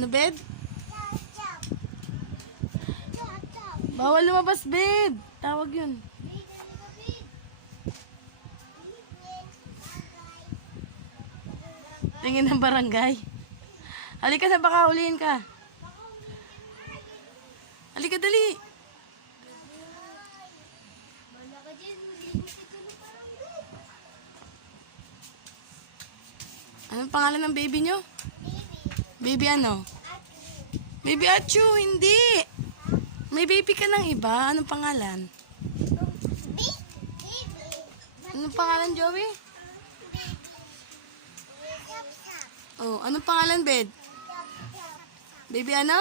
Ano, bed? Bawal lumabas, bed. Tawag yun. Tingin ng barangay. Halika na, baka huliin ka. Halika, dali. Anong pangalan ng baby nyo? Baby ano? Baby Achu, hindi. May baby ka ng iba. Anong pangalan? Anong pangalan, Joey? Oh, anong pangalan, bed? Baby ano?